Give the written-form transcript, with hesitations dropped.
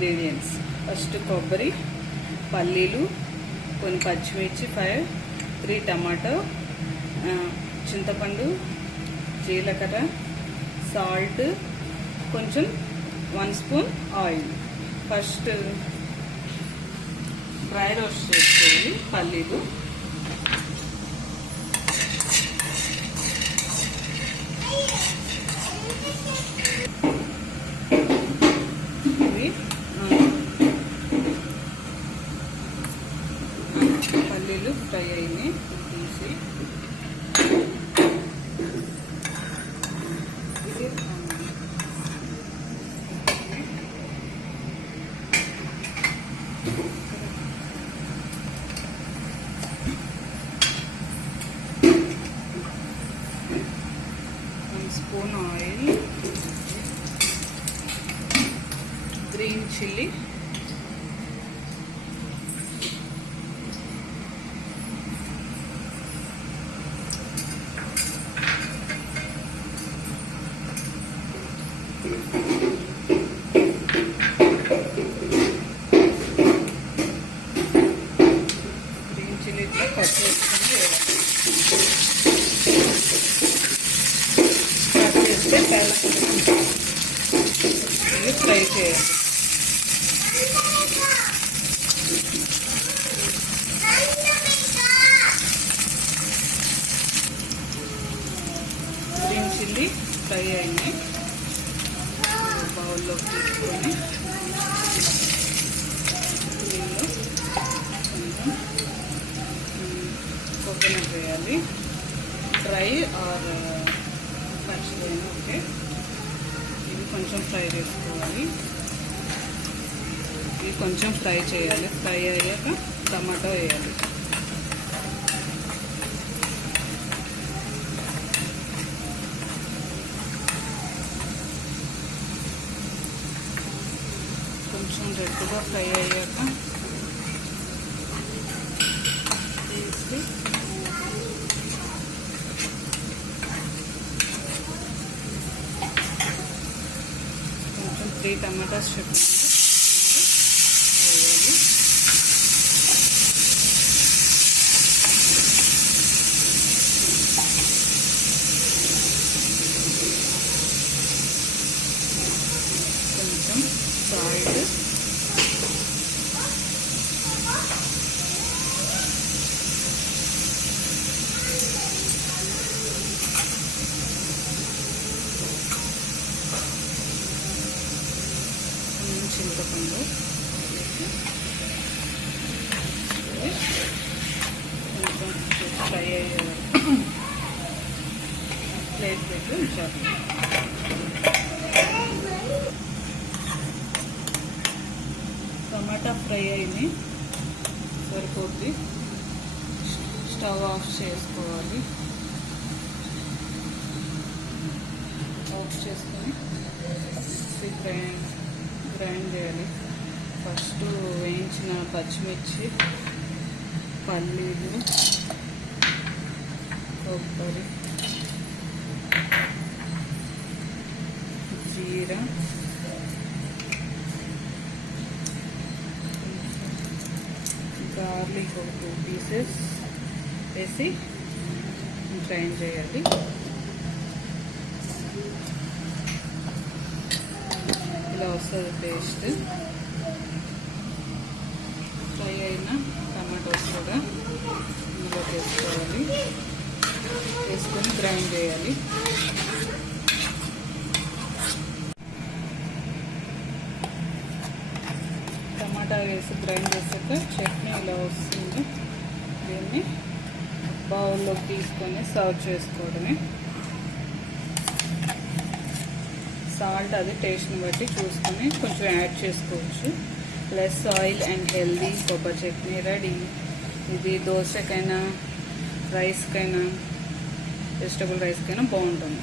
Ingredients. First కొబ్బరి, పల్లీలు, కొన్ని పచ్చిమిర్చి 3 టమాటో, చింతపండు, జీలకర్ర, సాల్ట్, కొంచెం 1 spoon oil. First dry roast చేసుకోవాలి పల్లీలు. పల్లీలు ఫ్రై అయినాయి తీసి spoon oil, green chilli, cut చేసుకుని కట్ చేస్తే ఇవి ఫ్రై చేయాలి. గ్రీన్ చిల్లీ ఫ్రై అయింది. బౌల్లో తీసుకొని దీనిలో కొంచెం కోకోనట్ వేయాలి. డ్రై ఆర్ పచ్చిదైనా ఓకే. ఇది కొంచెం ఫ్రై చేసుకోవాలి. ఇది కొంచెం ఫ్రై చేయాలి. ఫ్రై అయ్యాక టమాటో వేయాలి. కొంచెం రెడ్గా ఫ్రై అయ్యాక తీసి కొంచెం 3 టమాటాస్ చెప్పండి వేయాలి. కొంచెం సాల్ట్, చింతపండు కొంచెం ఫ్రై అయ్యే ప్లేట్ పెట్టి ఉంచాలి. టమాటా ఫ్రై అయింది, సరిపోద్ది. స్టవ్ ఆఫ్ చేసుకోవాలి. ఆఫ్ చేసుకొని గ్రైండ్ చేయాలి. ఫస్ట్ వేయించిన పచ్చిమిర్చి, పల్లీలు, కొబ్బరి, జీరా, గార్లిక్ ఒక 2 పీసెస్ వేసి గ్రైండ్ చేయాలి. ఇలా వస్తుంది పేస్ట్. ఫ్రై అయిన టమాటోస్ కూడా ఇందులో వేసుకోవాలి. వేసుకొని గ్రైండ్ చేయాలి. టమాటా వేసి గ్రైండ్ చేసాక చట్నీ ఇలా వస్తుంది. దీన్ని బౌల్లోకి తీసుకొని సర్వ్ చేసుకోవడమే. సాల్ట్ అది టేస్ట్ని బట్టి చూసుకొని కొంచెం యాడ్ చేసుకోవచ్చు. లెస్ ఆయిల్ అండ్ హెల్దీ కొబ్బరి చట్నీ రెడీ. ఇది దోశకైనా, రైస్కైనా, వెజిటబుల్ రైస్కైనా బాగుంటుంది.